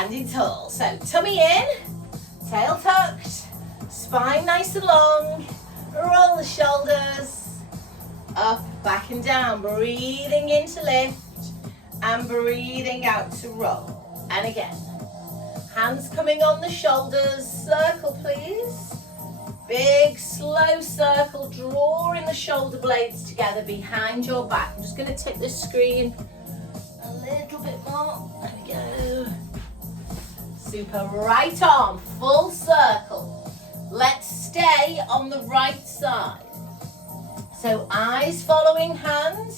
standing tall. So tummy in, tail tucked, spine nice and long, roll the shoulders, up, back and down, breathing in to lift and breathing out to roll. And again, hands coming on the shoulders, circle please. Big slow circle, drawing the shoulder blades together behind your back. I'm just going to tip this screen a little bit more. There we go. Super. Right arm, full circle. Let's stay on the right side. So eyes following hand,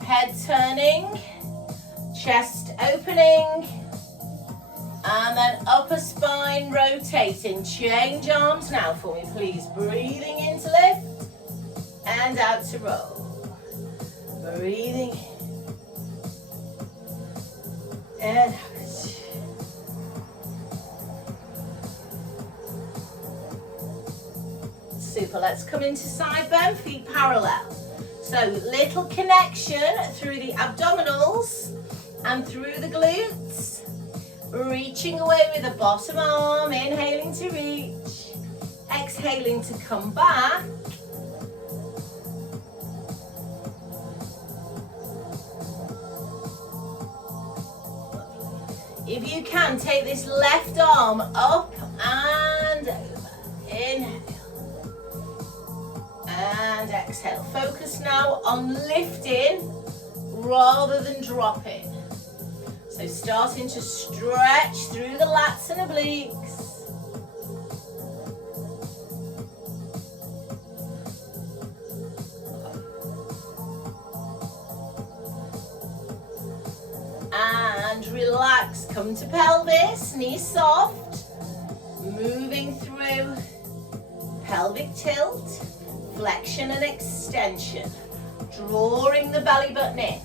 head turning, chest opening, and then upper spine rotating. Change arms now for me, please. Breathing in to lift and out to roll. Breathing in and out. Super. Let's come into side bend, feet parallel. So little connection through the abdominals and through the glutes. Reaching away with the bottom arm, inhaling to reach, exhaling to come back. If you can, take this left arm up and over. Inhale and exhale. Focus now on lifting rather than dropping. So starting to stretch through the lats and obliques. And relax, come to pelvis, knees soft. Moving through pelvic tilt, flexion and extension. Drawing the belly button in.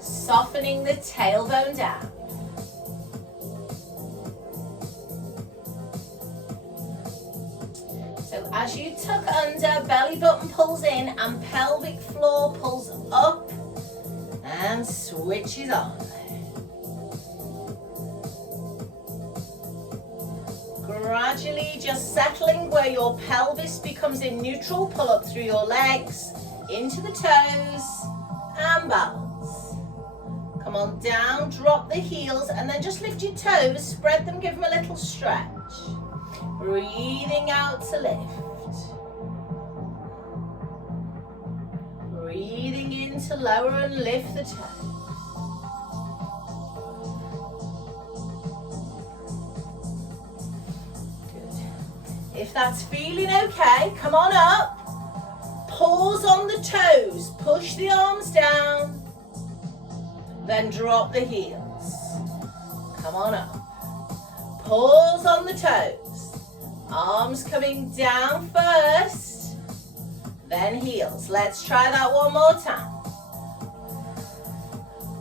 Softening the tailbone down. So as you tuck under, belly button pulls in and pelvic floor pulls up and switches on. Gradually just settling where your pelvis becomes in neutral, pull up through your legs, into the toes and balance. Come on down, drop the heels, and then just lift your toes, spread them, give them a little stretch. Breathing out to lift. Breathing in to lower and lift the toes. Good. If that's feeling okay, come on up. Pause on the toes, push the arms down. Then drop the heels. Come on up. Pause on the toes. Arms coming down first, then heels. Let's try that one more time.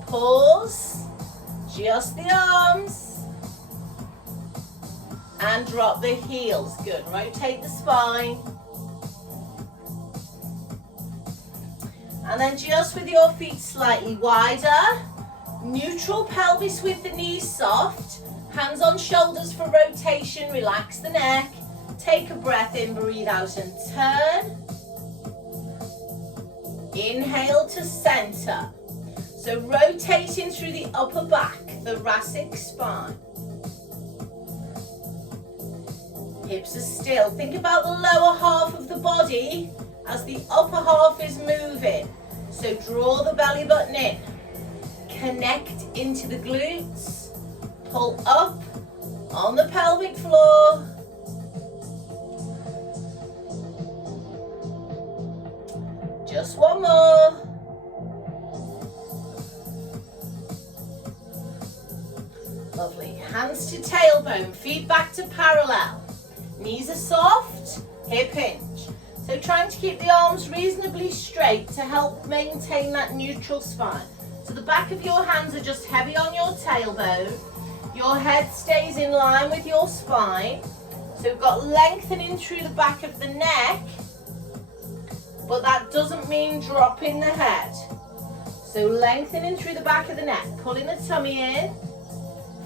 Pause, just the arms, and drop the heels. Good. Rotate the spine. And then just with your feet slightly wider, neutral pelvis with the knees soft, hands on shoulders for rotation, relax the neck, take a breath in, breathe out and turn. Inhale to center. So rotating through the upper back, thoracic spine. Hips are still. Think about the lower half of the body as the upper half is moving. So draw the belly button in. Connect into the glutes. Pull up on the pelvic floor. Just one more. Lovely. Hands to tailbone, feet back to parallel. Knees are soft, hip hinge. So trying to keep the arms reasonably straight to help maintain that neutral spine. So the back of your hands are just heavy on your tailbone. Your head stays in line with your spine. So we've got lengthening through the back of the neck, but that doesn't mean dropping the head. So lengthening through the back of the neck, pulling the tummy in,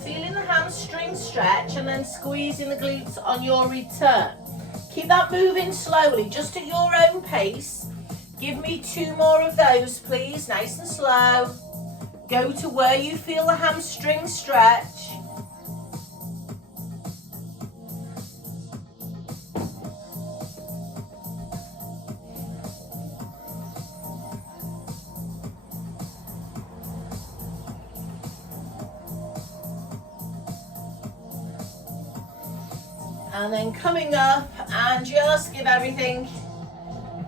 Feeling the hamstring stretch and then squeezing the glutes on your return. Keep that moving slowly, just at your own pace. Give me 2 more of those, please, nice and slow. Go to where you feel the hamstring stretch. And then coming up and just give everything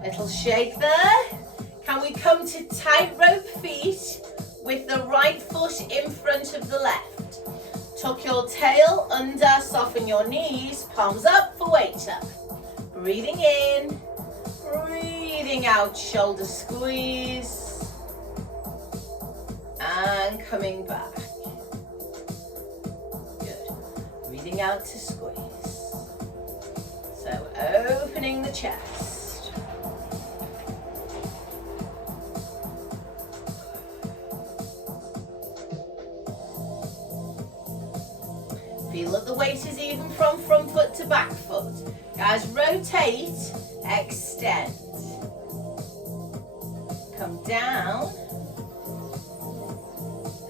a little shake there. Can we come to tightrope feet with the right foot in front of the left? Tuck your tail under, soften your knees, palms up for weight up. Breathing in, breathing out, shoulder squeeze. And coming back. Good. Breathing out to squeeze. So opening the chest. Feel that the weight is even from front foot to back foot. Guys, rotate, extend. Come down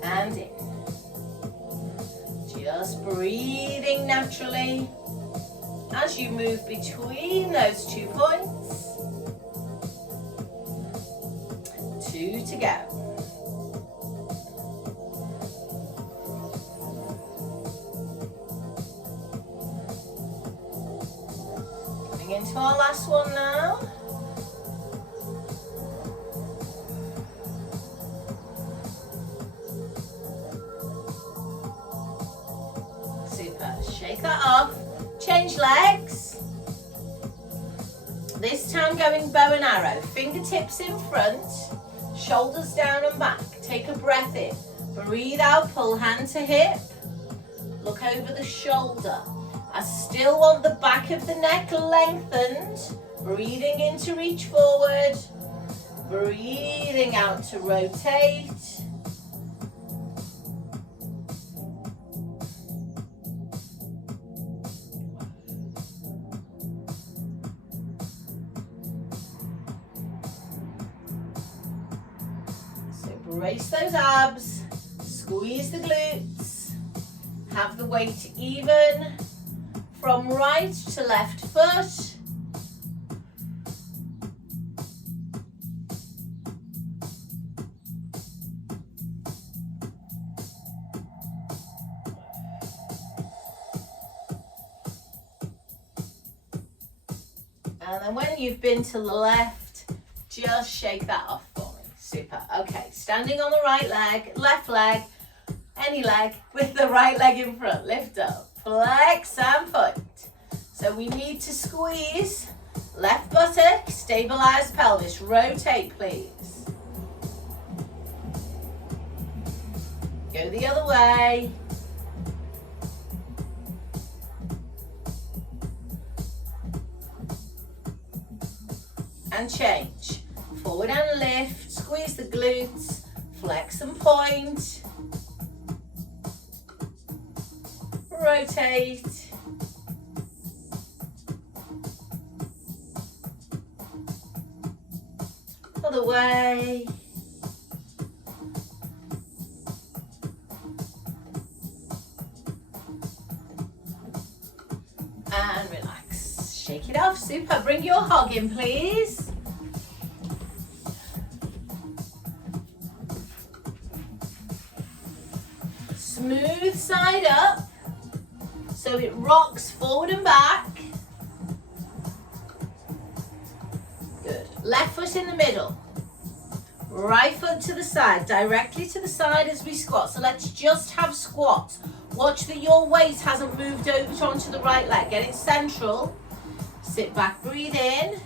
and in. Just breathing naturally. As you move between those 2 points, 2 to go. Coming into our last one now. Super, shake that off. Change legs. This time going bow and arrow. Fingertips in front, shoulders down and back. Take a breath in. Breathe out, pull hand to hip. Look over the shoulder. I still want the back of the neck lengthened. Breathing in to reach forward. Breathing out to rotate. Brace those abs, squeeze the glutes, have the weight even from right to left foot. And then when you've been to the left, just shake that off for me. Super. Okay, standing on the right leg, left leg, any leg with the right leg in front. Lift up, flex and point. So we need to squeeze left buttock, stabilize pelvis. Rotate, please. Go the other way. And change. Forward and lift, squeeze the glutes, flex and point. Rotate. Other way. And relax. Shake it off. Super. Bring your hog in, please. Smooth side up, so it rocks forward and back. Good. Left foot in the middle. Right foot to the side, directly to the side as we squat. So let's just have squats. Watch that your weight hasn't moved over onto the right leg. Get it central. Sit back, breathe in.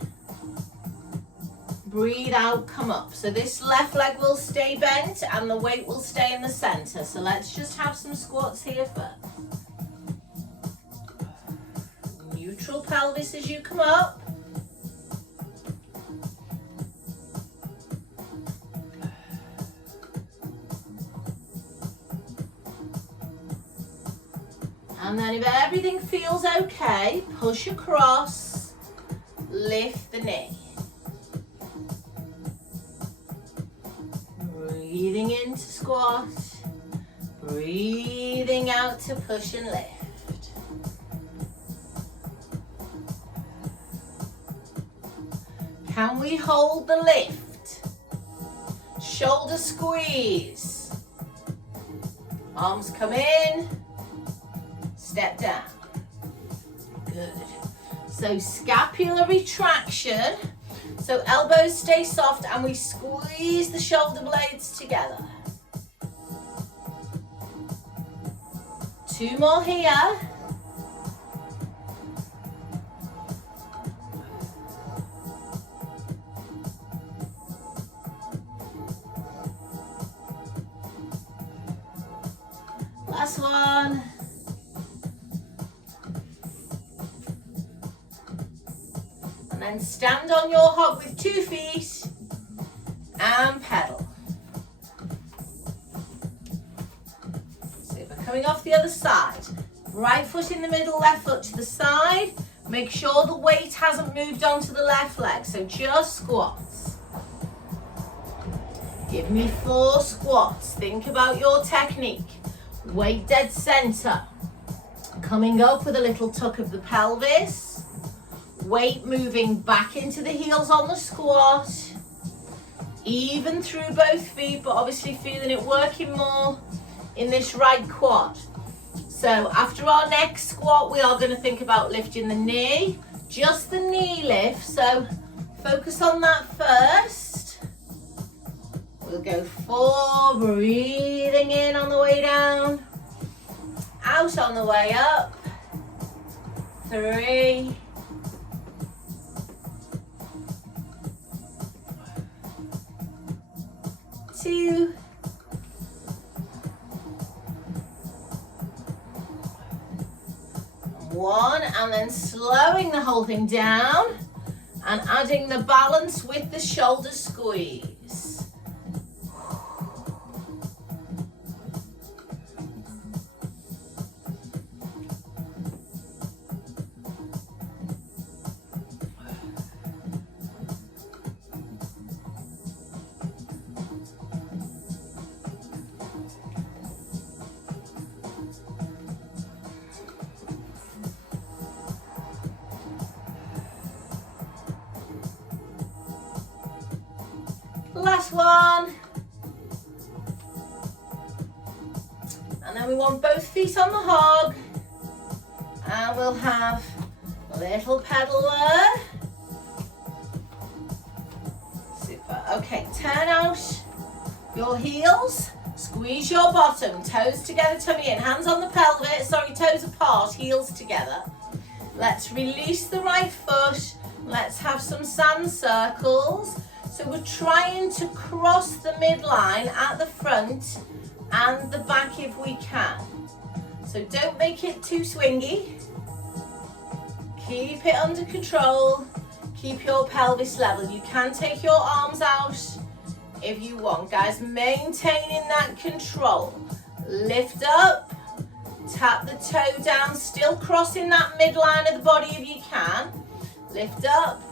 Breathe out, come up. So this left leg will stay bent and the weight will stay in the center. So let's just have some squats here first. Neutral pelvis as you come up. And then if everything feels okay, push across, lift the knee. Breathing in to squat, breathing out to push and lift. Can we hold the lift? Shoulder squeeze. Arms come in, step down. Good. So scapular retraction. So elbows stay soft and we squeeze the shoulder blades together. 2 more here. Last one. And then stand on your hop with 2 feet and pedal. Super. Coming off the other side. Right foot in the middle, left foot to the side. Make sure the weight hasn't moved onto the left leg, so just squats. Give me 4 squats. Think about your technique. Weight dead center. Coming up with a little tuck of the pelvis. Weight moving back into the heels on the squat. Even through both feet, but obviously feeling it working more in this right quad. So after our next squat, we are going to think about lifting the knee. Just the knee lift, so focus on that first. We'll go 4, breathing in on the way down. Out on the way up. 3. 2. 1, and then slowing the whole thing down and adding the balance with the shoulder squeeze. Last one. And then we want both feet on the hog. And we'll have a little pedaler. Super. Okay, turn out your heels. Squeeze your bottom. Toes together, tummy in. Hands on the pelvis. Sorry, toes apart, heels together. Let's release the right foot. Let's have some sand circles. So we're trying to cross the midline at the front and the back if we can. So don't make it too swingy. Keep it under control. Keep your pelvis level. You can take your arms out if you want, guys. Maintaining that control. Lift up. Tap the toe down. Still crossing that midline of the body if you can. Lift up.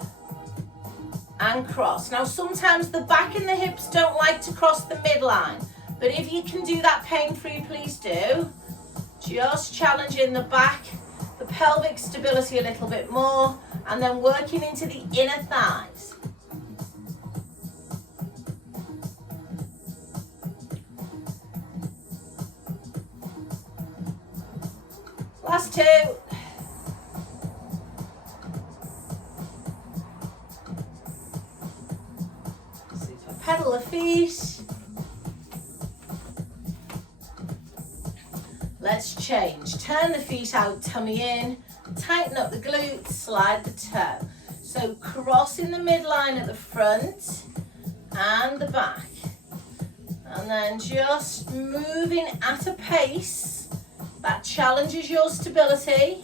And cross. Now sometimes the back and the hips don't like to cross the midline, but if you can do that pain-free, please do. Just challenging the back, the pelvic stability a little bit more, and then working into the inner thighs. Last 2. Pedal the feet. Let's change. Turn the feet out, tummy in. Tighten up the glutes, slide the toe. So crossing the midline at the front and the back. And then just moving at a pace that challenges your stability.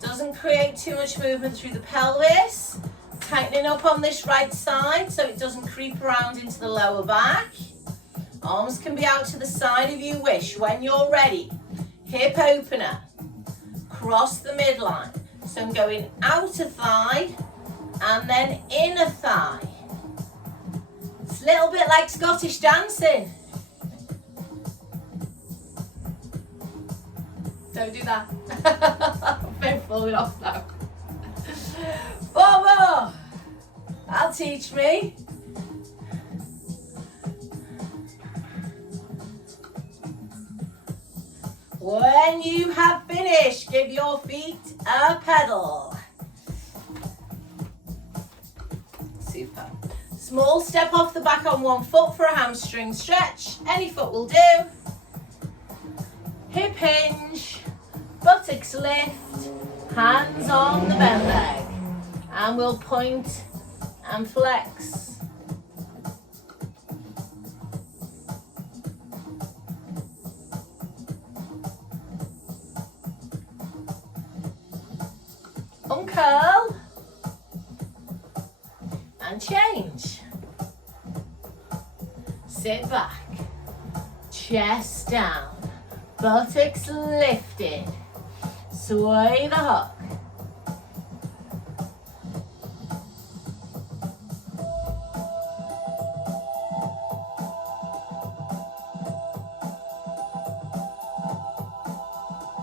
Doesn't create too much movement through the pelvis. Tightening up on this right side so it doesn't creep around into the lower back. Arms can be out to the side if you wish. When you're ready, hip opener. cross the midline. So I'm going outer thigh and then inner thigh. It's a little bit like Scottish dancing. Don't do that. I'm falling off now. 4 more. That'll teach me. When you have finished, give your feet a pedal. Super. Small step off the back on one foot for a hamstring stretch. Any foot will do. Hip hinge, buttocks lift, hands on the bent leg. And we'll point and flex. Uncurl and change. Sit back, chest down, buttocks lifted, sway the hook.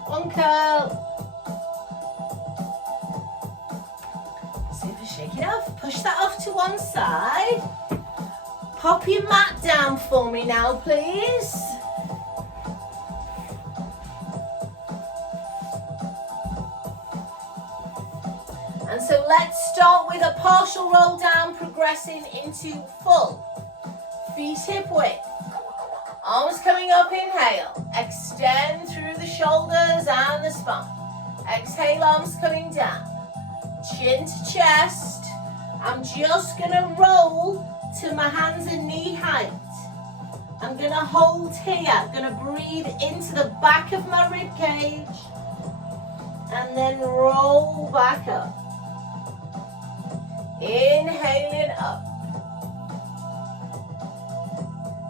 Uncurl. Shake it off, push that off to one side. Pop your mat down for me now, please. And so let's start with a partial roll down, progressing into full. Feet hip width. Arms coming up, inhale. Extend through the shoulders and the spine. Exhale, arms coming down. Chin to chest. I'm just gonna roll to my hands and knee height. I'm gonna hold here. I'm gonna breathe into the back of my rib cage and then roll back up. Inhaling up.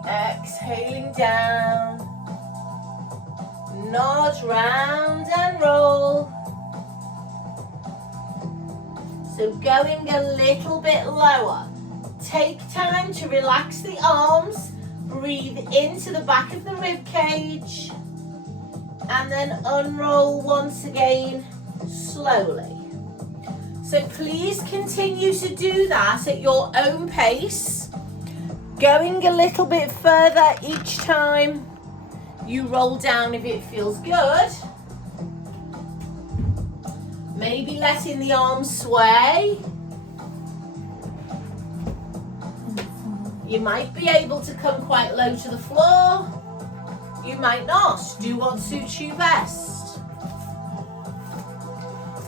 Exhaling down. Nod round and roll. So going a little bit lower. Take time to relax the arms. Breathe into the back of the rib cage. And then unroll once again, slowly. So please continue to do that at your own pace. Going a little bit further each time you roll down if it feels good. Maybe letting the arms sway. You might be able to come quite low to the floor. You might not. Do what suits you best.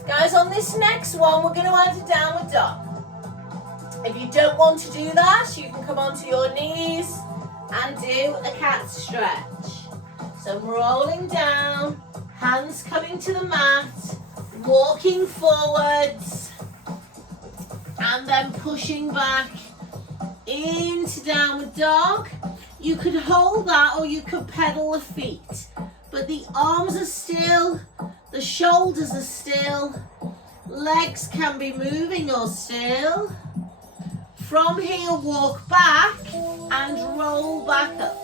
Guys, on this next one, we're going to add a downward dog. If you don't want to do that, you can come onto your knees and do a cat stretch. So I'm rolling down, hands coming to the mat, walking forwards, and then pushing back into downward dog. You could hold that or you could pedal the feet, but the arms are still, the shoulders are still, legs can be moving or still. From here, walk back and roll back up.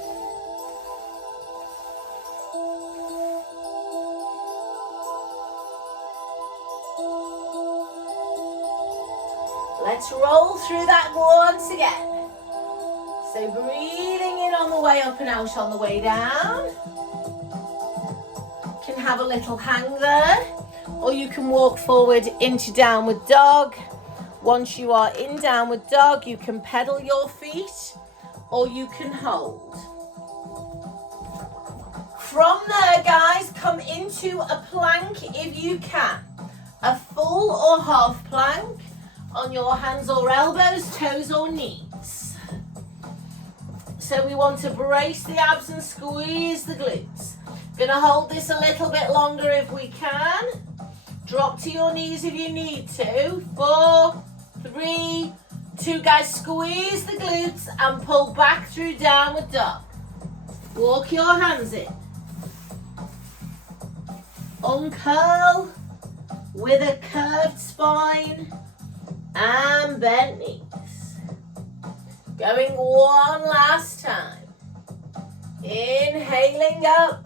Let's roll through that once again. So breathing in on the way up and out on the way down. You can have a little hang there, or you can walk forward into downward dog. Once you are in downward dog, you can pedal your feet or you can hold. From there, guys, come into a plank if you can. A full or half plank on your hands or elbows, toes or knees. So we want to brace the abs and squeeze the glutes. Gonna hold this a little bit longer if we can. Drop to your knees if you need to. 4, 3, 2, guys, squeeze the glutes and pull back through downward dog. Walk your hands in. Uncurl with a curved spine and bent knees. Going one last time. Inhaling up,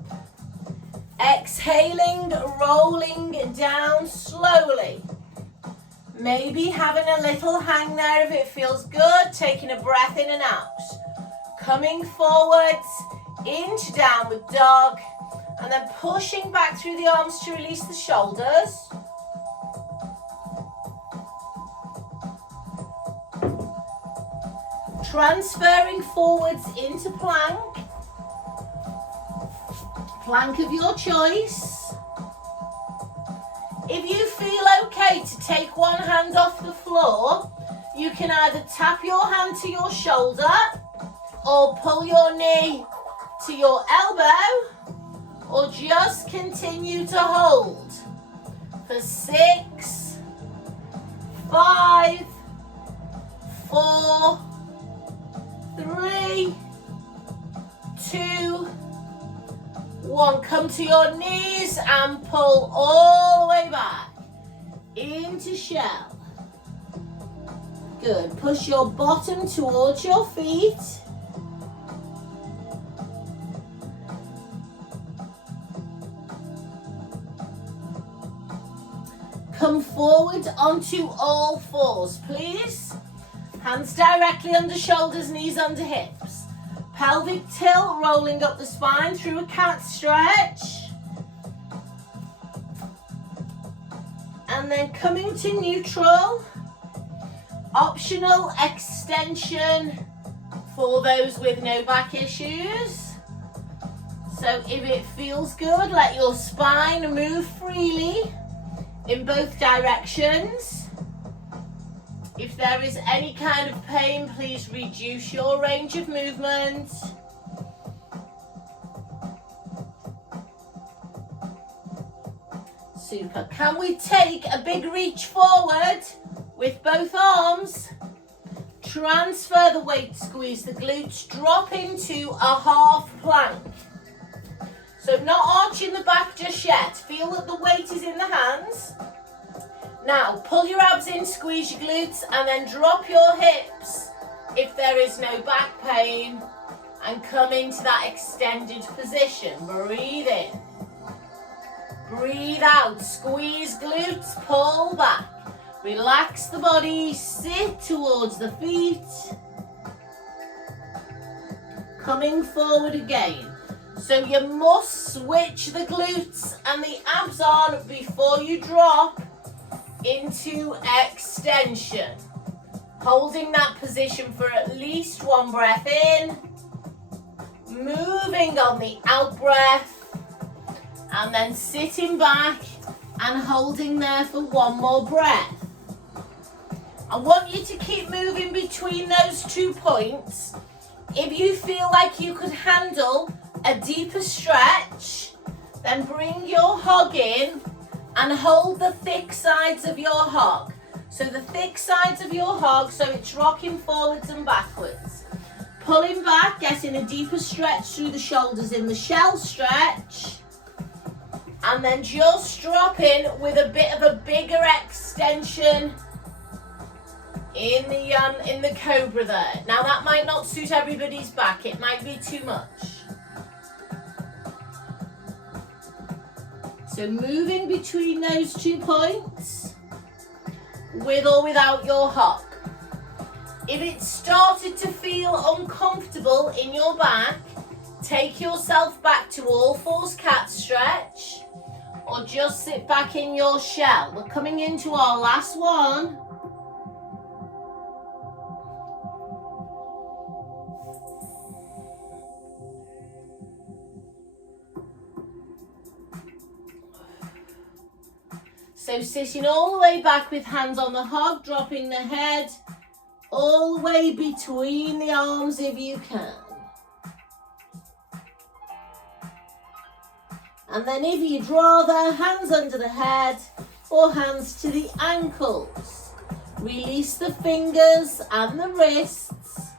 exhaling, rolling down slowly. Maybe having a little hang there if it feels good, taking a breath in and out. Coming forwards into downward dog, and then pushing back through the arms to release the shoulders. Transferring forwards into plank. Plank of your choice. If you feel okay to take one hand off the floor, you can either tap your hand to your shoulder or pull your knee to your elbow, or just continue to hold for 6, 5, 4, 3, 2, 1. Come to your knees and pull all the way back into shell. Good. Push your bottom towards your feet. Come forward onto all fours, please. Hands directly under shoulders, knees under hips. Pelvic tilt, rolling up the spine through a cat stretch. And then coming to neutral. Optional extension for those with no back issues. So if it feels good, let your spine move freely in both directions. If there is any kind of pain, please reduce your range of movement. Super. Can we take a big reach forward with both arms? Transfer the weight, squeeze the glutes, drop into a half plank. So not arching the back just yet. Feel that the weight is in the hands. Now, pull your abs in, squeeze your glutes, and then drop your hips if there is no back pain, and come into that extended position. Breathe in. Breathe out. Squeeze glutes, pull back. Relax the body, sit towards the feet. Coming forward again. So you must switch the glutes and the abs on before you drop into extension. Holding that position for at least one breath in. Moving on the out breath. And then sitting back and holding there for one more breath. I want you to keep moving between those 2 points. If you feel like you could handle a deeper stretch, then bring your hog in and hold the thick sides of your hog. So the thick sides of your hog, so it's rocking forwards and backwards. Pulling back, getting a deeper stretch through the shoulders in the shell stretch. And then just drop in with a bit of a bigger extension in the cobra there. Now that might not suit everybody's back, it might be too much. So moving between those 2 points, with or without your hug. If it started to feel uncomfortable in your back, take yourself back to all fours cat stretch, or just sit back in your shell. We're coming into our last one. So sitting all the way back with hands on the hog, dropping the head all the way between the arms if you can. And then if you'd rather, hands under the head or hands to the ankles. Release the fingers and the wrists.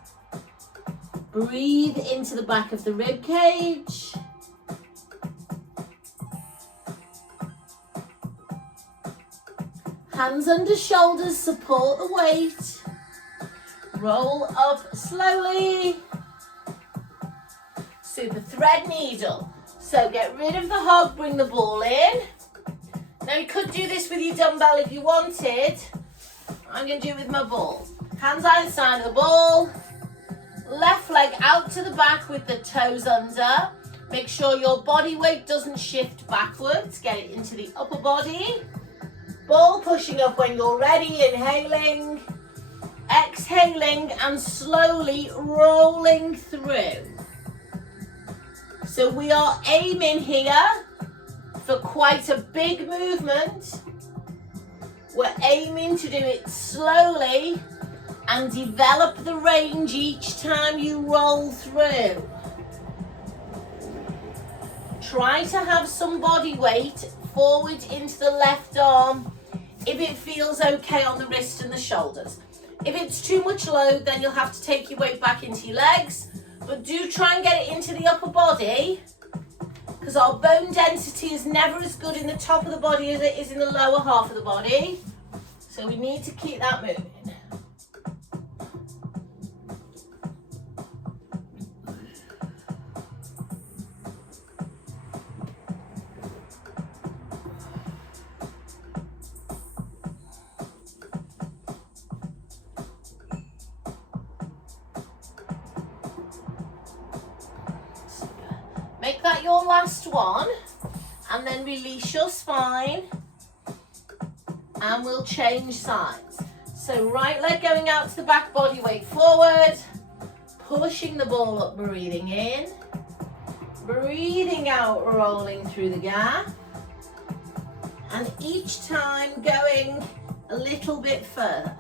Breathe into the back of the rib cage. Hands under shoulders, support the weight. Roll up slowly. Super thread needle. So get rid of the hog, bring the ball in. Now you could do this with your dumbbell if you wanted. I'm going to do it with my ball. Hands either side of the ball. Left leg out to the back with the toes under. Make sure your body weight doesn't shift backwards. Get it into the upper body. Ball pushing up when you're ready, inhaling, exhaling, and slowly rolling through. So we are aiming here for quite a big movement. We're aiming to do it slowly and develop the range each time you roll through. Try to have some body weight forward into the left arm if it feels okay on the wrist and the shoulders. If it's too much load, then you'll have to take your weight back into your legs. But do try and get it into the upper body, because our bone density is never as good in the top of the body as it is in the lower half of the body. So we need to keep that moving. Make that your last one, and then release your spine, and we'll change sides. So right leg going out to the back, body weight forward, pushing the ball up, breathing in, breathing out, rolling through the gap, and each time going a little bit further.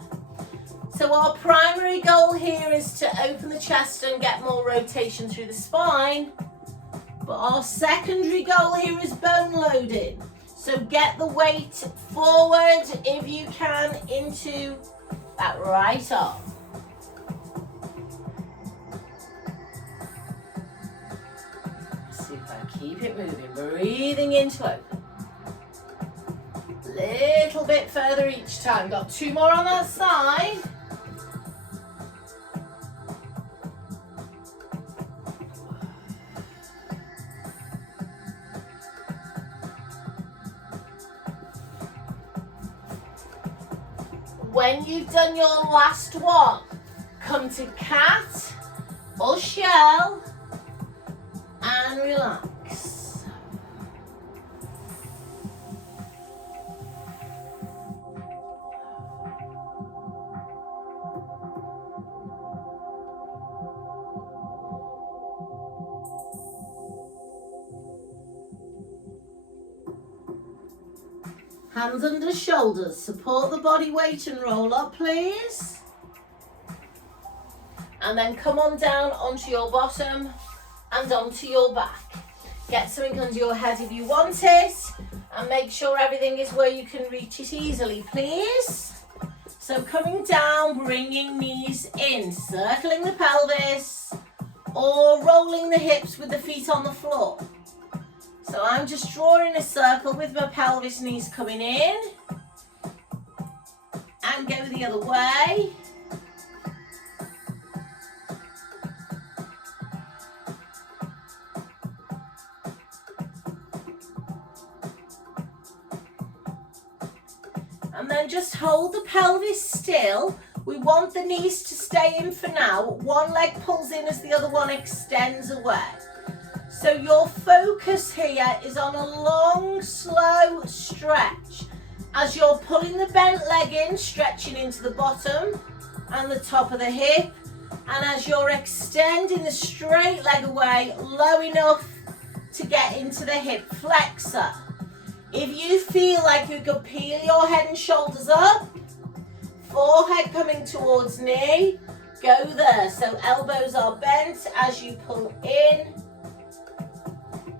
So our primary goal here is to open the chest and get more rotation through the spine. But our secondary goal here is bone loading. So get the weight forward if you can into that right arm. Super, keep it moving, breathing into open. Little bit further each time. Got 2 more on that side. When you've done your last one, come to cat or shell and relax. Hands under shoulders, support the body weight and roll up, please. And then come on down onto your bottom and onto your back. Get something under your head if you want it, and make sure everything is where you can reach it easily, please. So coming down, bringing knees in, circling the pelvis, or rolling the hips with the feet on the floor. So I'm just drawing a circle with my pelvis, knees coming in, and go the other way. And then just hold the pelvis still. We want the knees to stay in for now. One leg pulls in as the other one extends away. So your focus here is on a long, slow stretch. As you're pulling the bent leg in, stretching into the bottom and the top of the hip. And as you're extending the straight leg away, low enough to get into the hip flexor. If you feel like you could peel your head and shoulders up, forehead coming towards knee, go there. So elbows are bent as you pull in.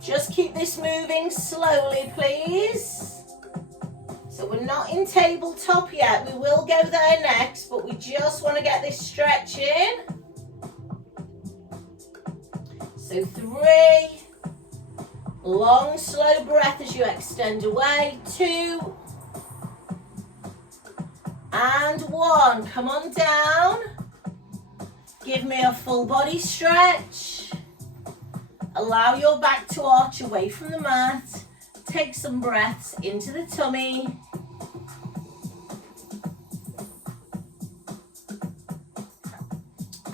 Just keep this moving slowly, please. So we're not in tabletop yet. We will go there next, but we just want to get this stretch in. So 3. Long, slow breath as you extend away. 2. And 1. Come on down. Give me a full body stretch. Allow your back to arch away from the mat. Take some breaths into the tummy.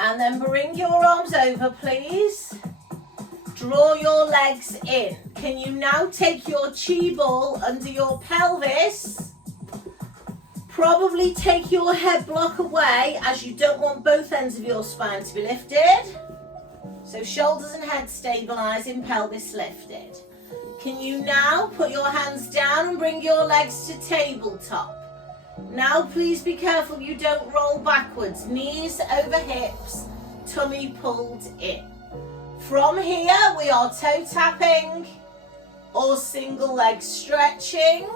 And then bring your arms over, please. Draw your legs in. Can you now take your chi ball under your pelvis? Probably take your head block away, as you don't want both ends of your spine to be lifted. So shoulders and head stabilizing, pelvis lifted. Can you now put your hands down and bring your legs to tabletop? Now please be careful you don't roll backwards. Knees over hips, tummy pulled in. From here we are toe tapping or single leg stretching.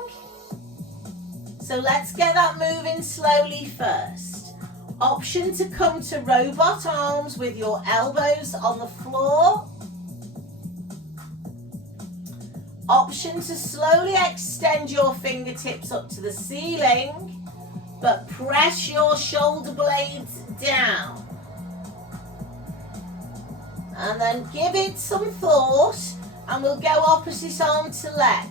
So let's get that moving slowly first. Option to come to robot arms with your elbows on the floor. Option to slowly extend your fingertips up to the ceiling, but press your shoulder blades down. And then give it some thought, and we'll go opposite arm to leg.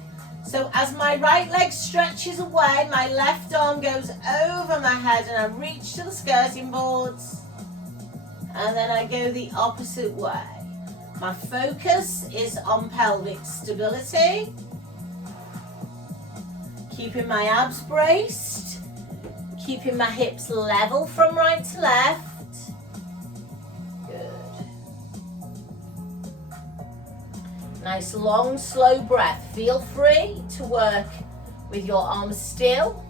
So as my right leg stretches away, my left arm goes over my head and I reach to the skirting boards. And then I go the opposite way. My focus is on pelvic stability. Keeping my abs braced. Keeping my hips level from right to left. Nice long slow breath. Feel free to work with your arms still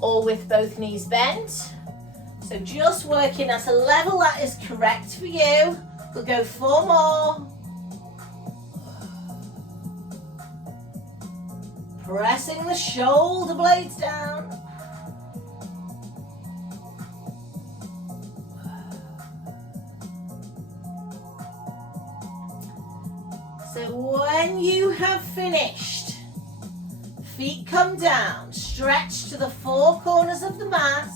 or with both knees bent. So just working at a level that is correct for you. We'll go 4 more. Pressing the shoulder blades down. So when you have finished, feet come down, stretch to the 4 corners of the mat.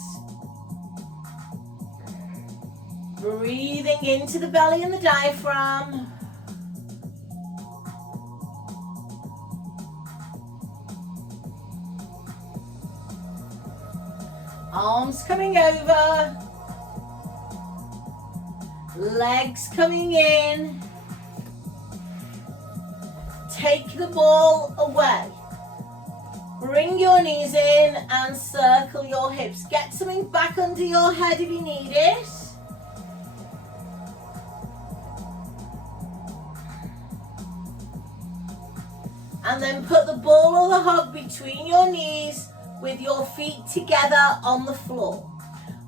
Breathing into the belly and the diaphragm. Arms coming over. Legs coming in. Take the ball away. Bring your knees in and circle your hips. Get something back under your head if you need it. And then put the ball or the hug between your knees with your feet together on the floor.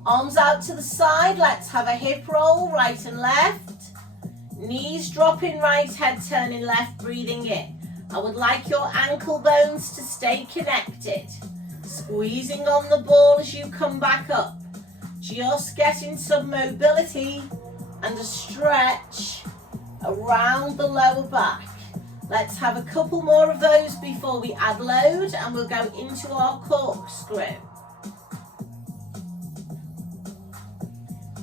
Arms out to the side. Let's have a hip roll, right and left. Knees dropping right, head turning left, breathing in. I would like your ankle bones to stay connected. Squeezing on the ball as you come back up. Just getting some mobility and a stretch around the lower back. Let's have a couple more of those before we add load, and we'll go into our corkscrew.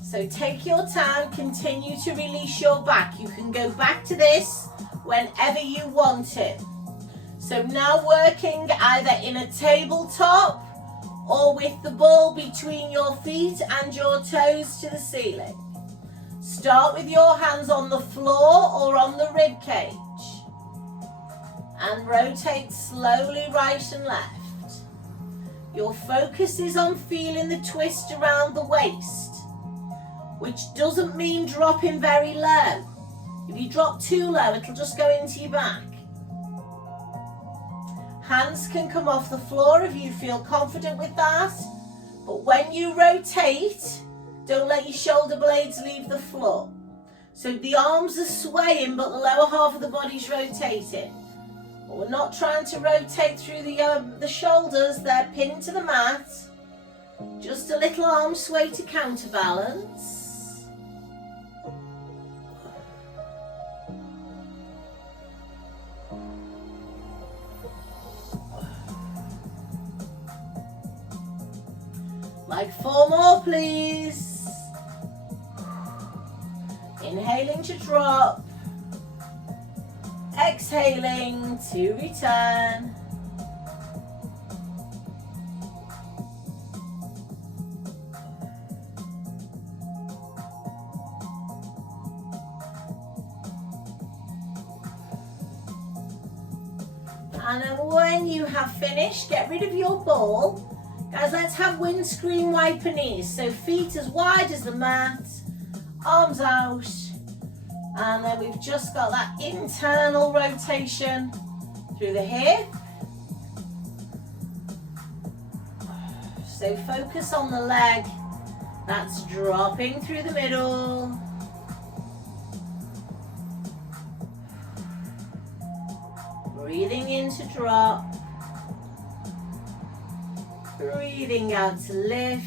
So take your time, continue to release your back. You can go back to this whenever you want to. So now working either in a tabletop or with the ball between your feet and your toes to the ceiling. Start with your hands on the floor or on the rib cage. And rotate slowly right and left. Your focus is on feeling the twist around the waist, which doesn't mean dropping very low. If you drop too low, it'll just go into your back. Hands can come off the floor if you feel confident with that, but when you rotate, don't let your shoulder blades leave the floor. So the arms are swaying, but the lower half of the body's rotating. But we're not trying to rotate through the shoulders, they're pinned to the mat. Just a little arm sway to counterbalance. like 4 more, please. Inhaling to drop. Exhaling to return. And then when you have finished, get rid of your ball. Guys, let's have windscreen wiper knees. So feet as wide as the mat, arms out. And then we've just got that internal rotation through the hip. So focus on the leg that's dropping through the middle. Breathing in to drop. Breathing out to lift.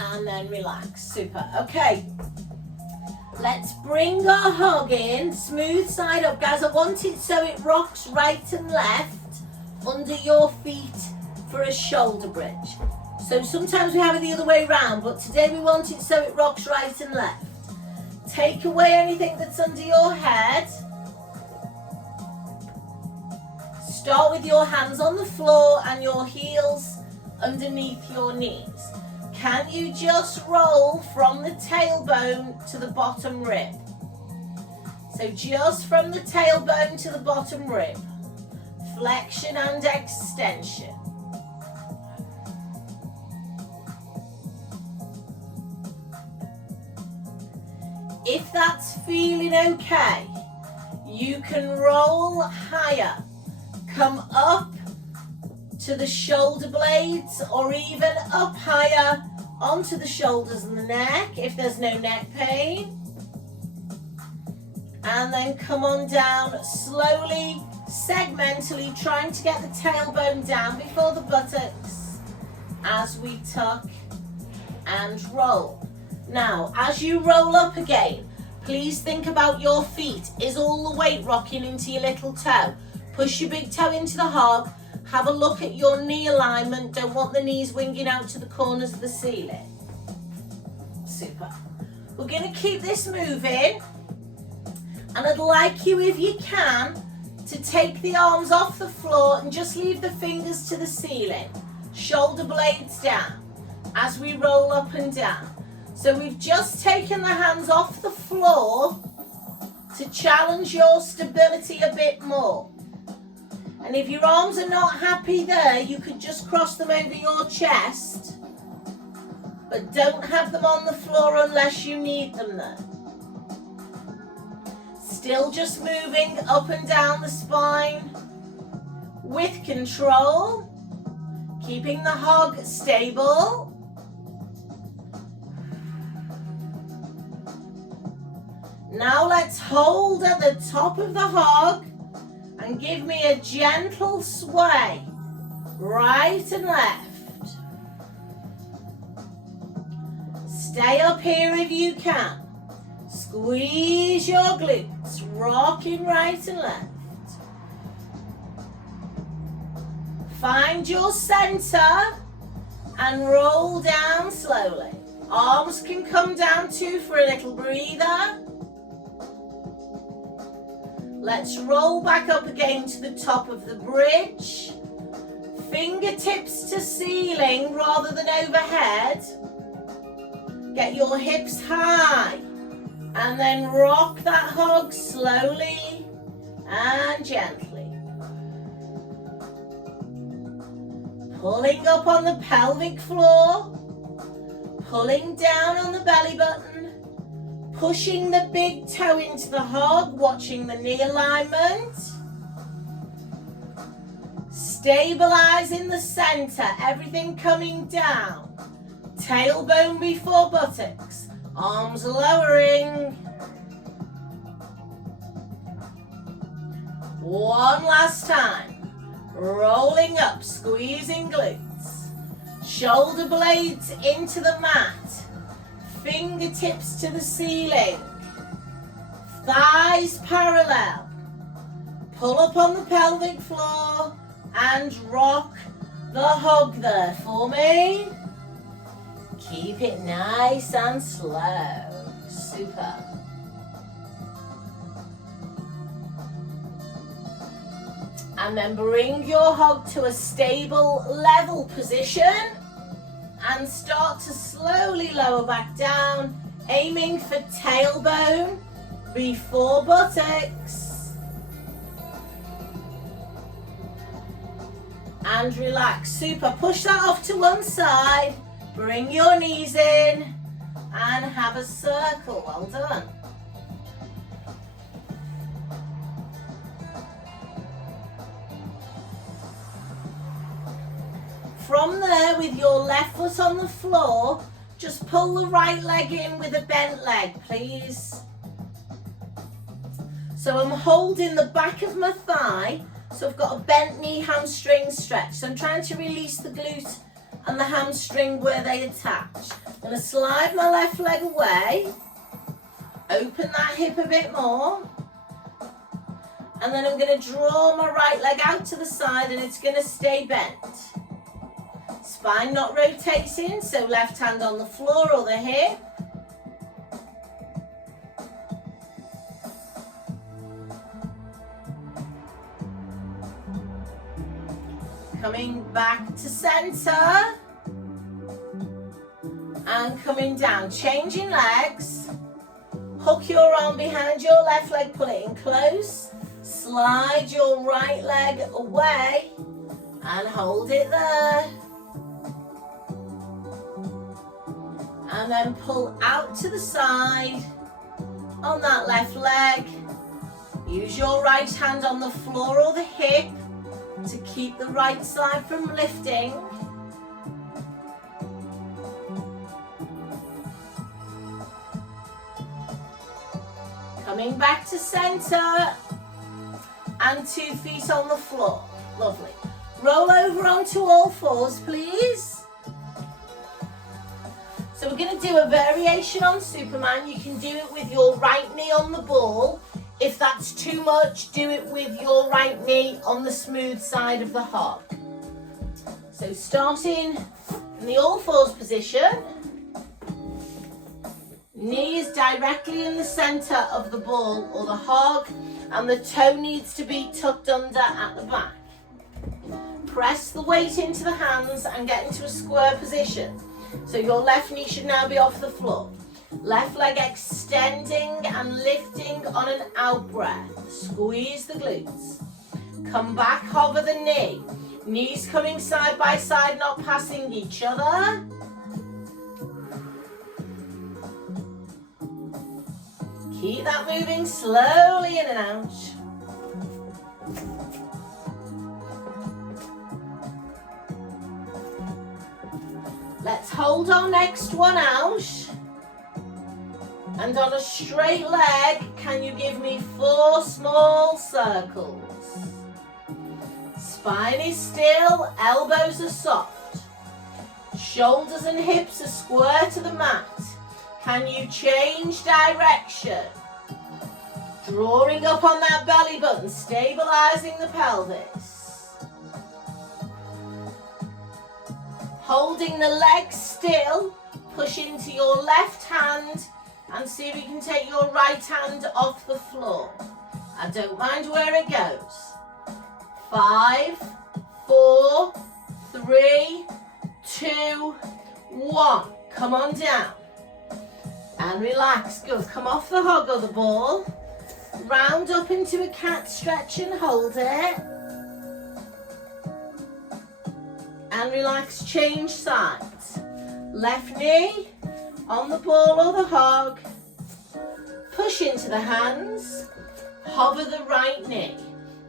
And then relax. Super. Okay. Let's bring our hug in, smooth side up. Guys, I want it so it rocks right and left under your feet for a shoulder bridge. So sometimes we have it the other way around, but today we want it so it rocks right and left. Take away anything that's under your head. Start with your hands on the floor and your heels underneath your knees. Can you just roll from the tailbone to the bottom rib? So just from the tailbone to the bottom rib. Flexion and extension. If that's feeling okay, you can roll higher. Come up to the shoulder blades or even up higher onto the shoulders and the neck if there's no neck pain. And then come on down slowly, segmentally, trying to get the tailbone down before the buttocks as we tuck and roll. Now, as you roll up again, please think about your feet. Is all the weight rocking into your little toe? Push your big toe into the hog. Have a look at your knee alignment. Don't want the knees winging out to the corners of the ceiling. Super. We're going to keep this moving. And I'd like you, if you can, to take the arms off the floor and just leave the fingers to the ceiling. Shoulder blades down as we roll up and down. So we've just taken the hands off the floor to challenge your stability a bit more. And if your arms are not happy there, you could just cross them over your chest, but don't have them on the floor unless you need them there. Still just moving up and down the spine with control, keeping the hog stable. Now let's hold at the top of the hog and give me a gentle sway, right and left. Stay up here if you can. Squeeze your glutes, rocking right and left. Find your center and roll down slowly. Arms can come down too for a little breather. Let's roll back up again to the top of the bridge. Fingertips to ceiling rather than overhead. Get your hips high and then rock that hog slowly and gently. Pulling up on the pelvic floor, pulling down on the belly button. Pushing the big toe into the hog, watching the knee alignment. Stabilizing the center, everything coming down. Tailbone before buttocks, arms lowering. One last time. Rolling up, squeezing glutes. Shoulder blades into the mat. Fingertips to the ceiling. Thighs parallel. Pull up on the pelvic floor and rock the hug there for me. Keep it nice and slow. Super. And then bring your hug to a stable, level position and start to slowly lower back down, aiming for tailbone before buttocks. And relax. Super. Push that off to one side. Bring your knees in and have a circle. Well done. From there, with your left foot on the floor, just pull the right leg in with a bent leg, please. So I'm holding the back of my thigh, so I've got a bent knee hamstring stretch. So I'm trying to release the glute and the hamstring where they attach. I'm going to slide my left leg away, open that hip a bit more, and then I'm going to draw my right leg out to the side and it's going to stay bent. Spine not rotating, so left hand on the floor or the hip. Coming back to center. And coming down. Changing legs. Hook your arm behind your left leg, pull it in close. Slide your right leg away and hold it there. And then pull out to the side on that left leg. Use your right hand on the floor or the hip to keep the right side from lifting. Coming back to center and 2 feet on the floor. Lovely. Roll over onto all fours, please. So we're going to do a variation on Superman. You can do it with your right knee on the ball. If that's too much, do it with your right knee on the smooth side of the hog. So starting in the all fours position. Knee is directly in the center of the ball or the hog, and the toe needs to be tucked under at the back. Press the weight into the hands and get into a square position. So your left knee should now be off the floor. Left leg extending and lifting on an out breath. Squeeze the glutes. Come back, hover the knee. Knees coming side by side, not passing each other. Keep that moving slowly in and out. Let's hold our next one out. And on a straight leg, can you give me 4 small circles? Spine is still, elbows are soft. Shoulders and hips are square to the mat. Can you change direction? Drawing up on that belly button, stabilizing the pelvis. Holding the legs still, push into your left hand and see if you can take your right hand off the floor. I don't mind where it goes. 5, 4, 3, 2, 1. Come on down. And relax. Good. Come off the hug or the ball. Round up into a cat stretch and hold it. And relax. Change sides. Left knee on the ball or the hug. Push into the hands. Hover the right knee.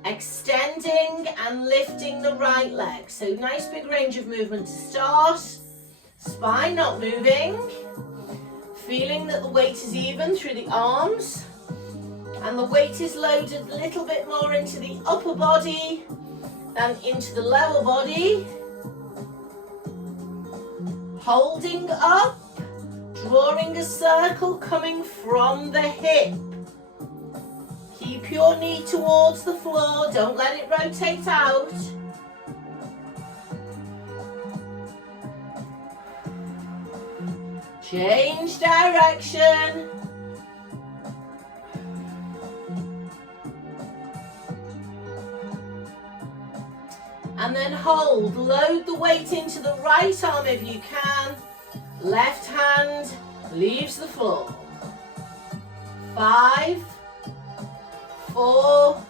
Extending and lifting the right leg. So nice big range of movement to start. Spine not moving. Feeling that the weight is even through the arms And the weight is loaded a little bit more into the upper body than into the lower body. Holding up, drawing a circle coming from the hip. Keep your knee towards the floor, don't let it rotate out. Change direction. And then hold, load the weight into the right arm if you can. Left hand leaves the floor. 5, 4,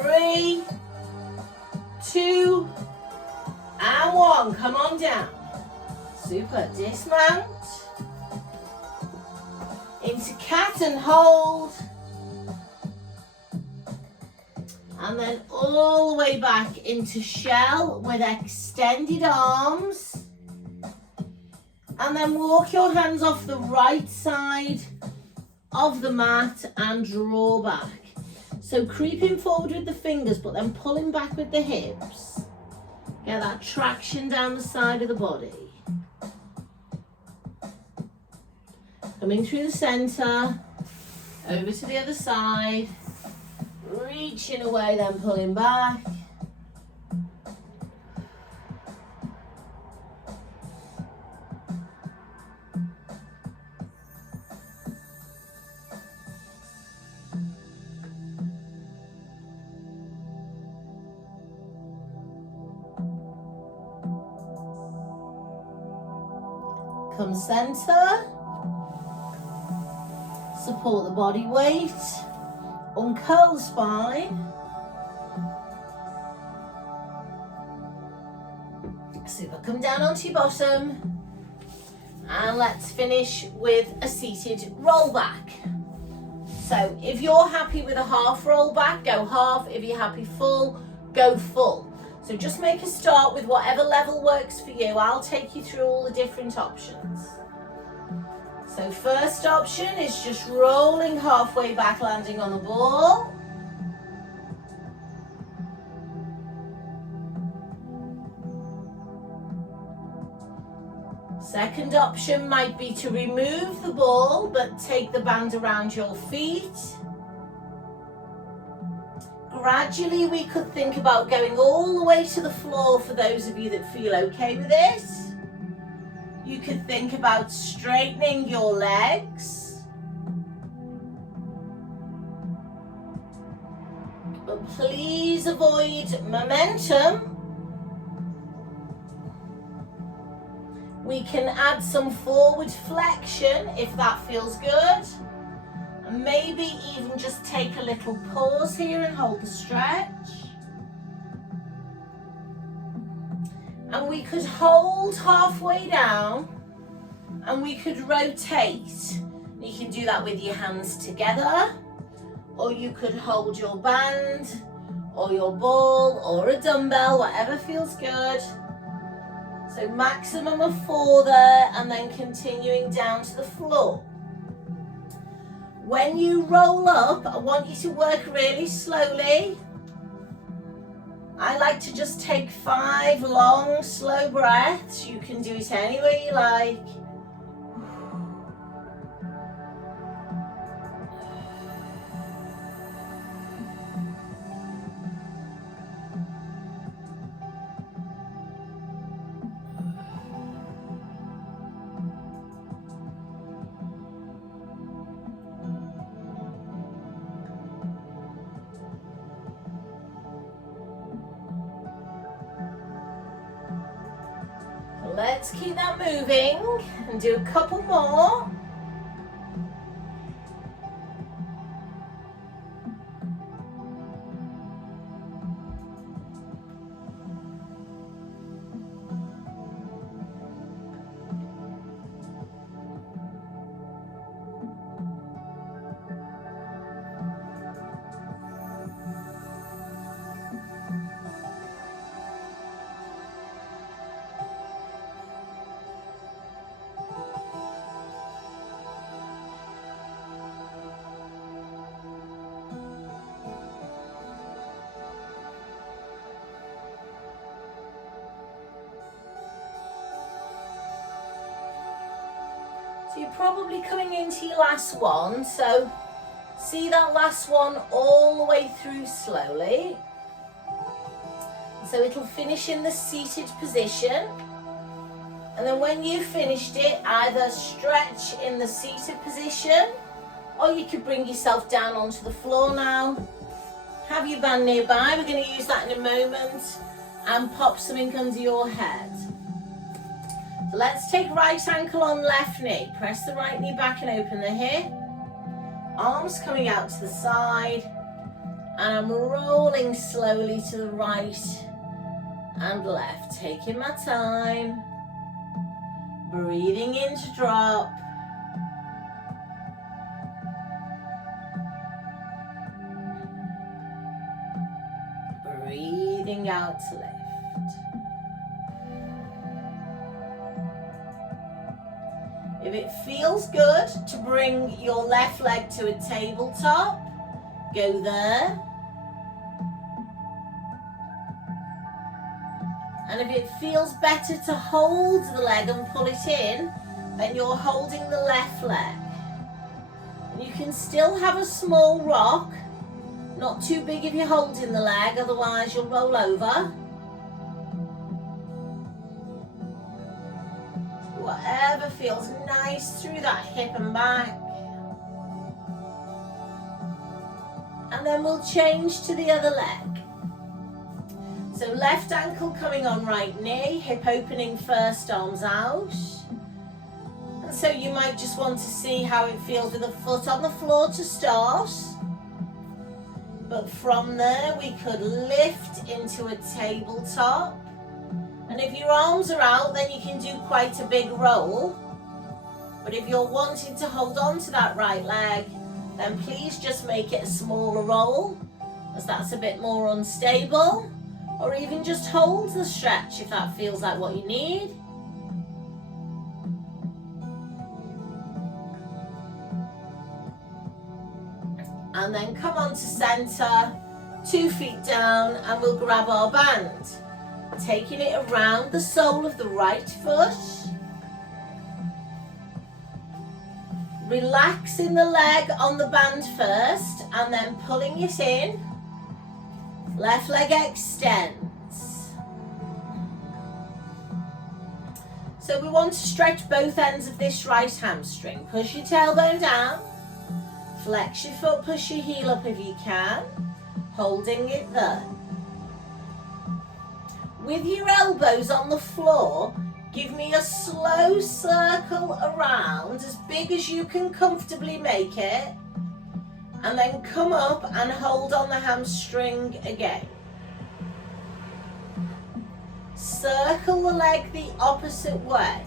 3, 2, and 1. Come on down. Super. Dismount. Into cat and hold. And then all the way back into shell with extended arms. And then walk your hands off the right side of the mat and draw back. So creeping forward with the fingers, but then pulling back with the hips. Get that traction down the side of the body. Coming through the center, over to the other side. Reaching away, then pulling back. Come center. Support the body weight. Uncurl the spine. Super. Come down onto your bottom. And let's finish with a seated roll back. So if you're happy with a half roll back, go half. If you're happy full, go full. So just make a start with whatever level works for you. I'll take you through all the different options. So first option is just rolling halfway back, landing on the ball. Second option might be to remove the ball, but take the band around your feet. Gradually, we could think about going all the way to the floor for those of you that feel okay with this. You could think about straightening your legs. But please avoid momentum. We can add some forward flexion if that feels good. And maybe even just take a little pause here and hold the stretch. And we could hold halfway down and we could rotate. You can do that with your hands together, or you could hold your band or your ball or a dumbbell, whatever feels good. So maximum of 4 there, and then continuing down to the floor. When you roll up, I want you to work really slowly. I like to just take 5 long, slow breaths. You can do it any way you like. Let's keep that moving and do a couple more. So you're probably coming into your last one, so see that last one all the way through slowly. So it'll finish in the seated position. And then when you've finished it, either stretch in the seated position, or you could bring yourself down onto the floor now. Have your band nearby, we're going to use that in a moment, and pop something under your head. So let's take right ankle on left knee, press the right knee back and open the hip, arms coming out to the side, and I'm rolling slowly to the right and left, taking my time, breathing in to drop, breathing out to lift. If it feels good to bring your left leg to a tabletop, go there. And if it feels better to hold the leg and pull it in, then you're holding the left leg. And you can still have a small rock, not too big if you're holding the leg, otherwise you'll roll over. Whatever feels nice through that hip and back. And then we'll change to the other leg. So left ankle coming on right knee, hip opening first, arms out. And so you might just want to see how it feels with a foot on the floor to start. But from there we could lift into a tabletop. And if your arms are out, then you can do quite a big roll. But if you're wanting to hold on to that right leg, then please just make it a smaller roll, as that's a bit more unstable. Or even just hold the stretch if that feels like what you need. And then come on to center, 2 feet down, and we'll grab our band. Taking it around the sole of the right foot. Relaxing the leg on the band first, and then pulling it in. Left leg extends. So we want to stretch both ends of this right hamstring. Push your tailbone down. Flex your foot, push your heel up if you can. Holding it there. With your elbows on the floor, give me a slow circle around, as big as you can comfortably make it. And then come up and hold on the hamstring again. Circle the leg the opposite way.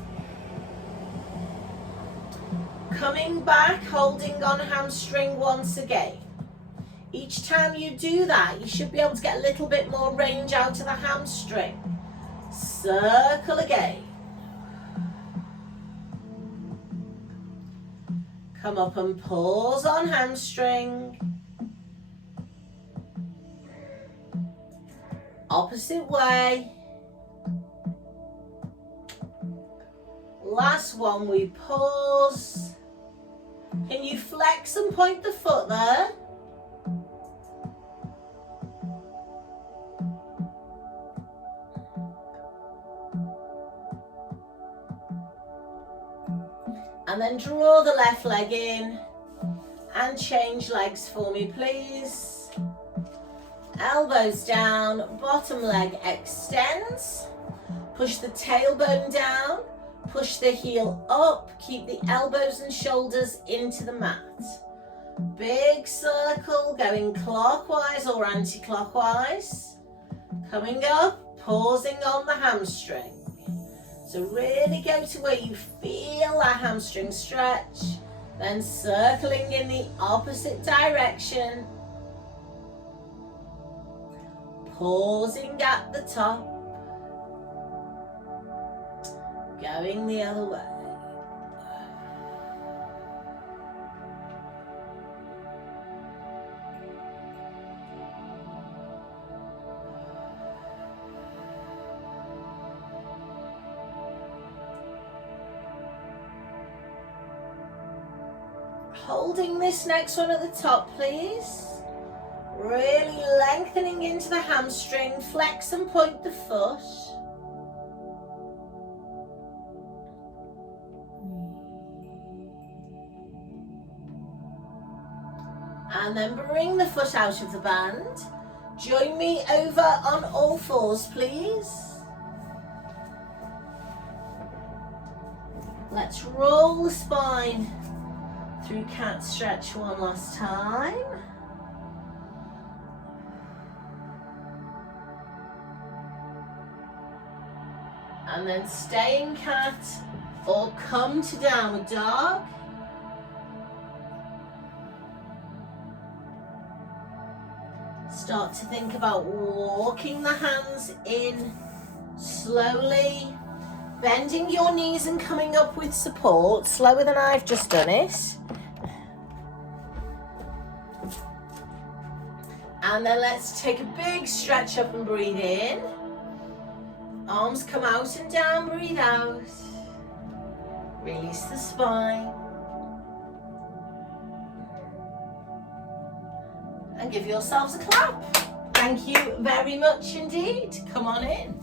Coming back, holding on hamstring once again. Each time you do that, you should be able to get a little bit more range out of the hamstring. Circle again. Come up and pause on hamstring. Opposite way. Last one, we pause. Can you flex and point the foot there? And then draw the left leg in and change legs for me, please. Elbows down, bottom leg extends. Push the tailbone down, push the heel up, keep the elbows and shoulders into the mat. Big circle going clockwise or anti-clockwise. Coming up, pausing on the hamstring. So really go to where you feel that hamstring stretch, then circling in the opposite direction. Pausing at the top, going the other way. Holding this next one at the top, please. Really lengthening into the hamstring, flex and point the foot. And then bring the foot out of the band. Join me over on all fours, please. Let's roll the spine through cat stretch one last time. And then stay in cat or come to downward dog. Start to think about walking the hands in slowly, bending your knees and coming up with support, slower than I've just done it. And then let's take a big stretch up and breathe in. Arms come out and down, breathe out. Release the spine. And give yourselves a clap. Thank you very much indeed. Come on in.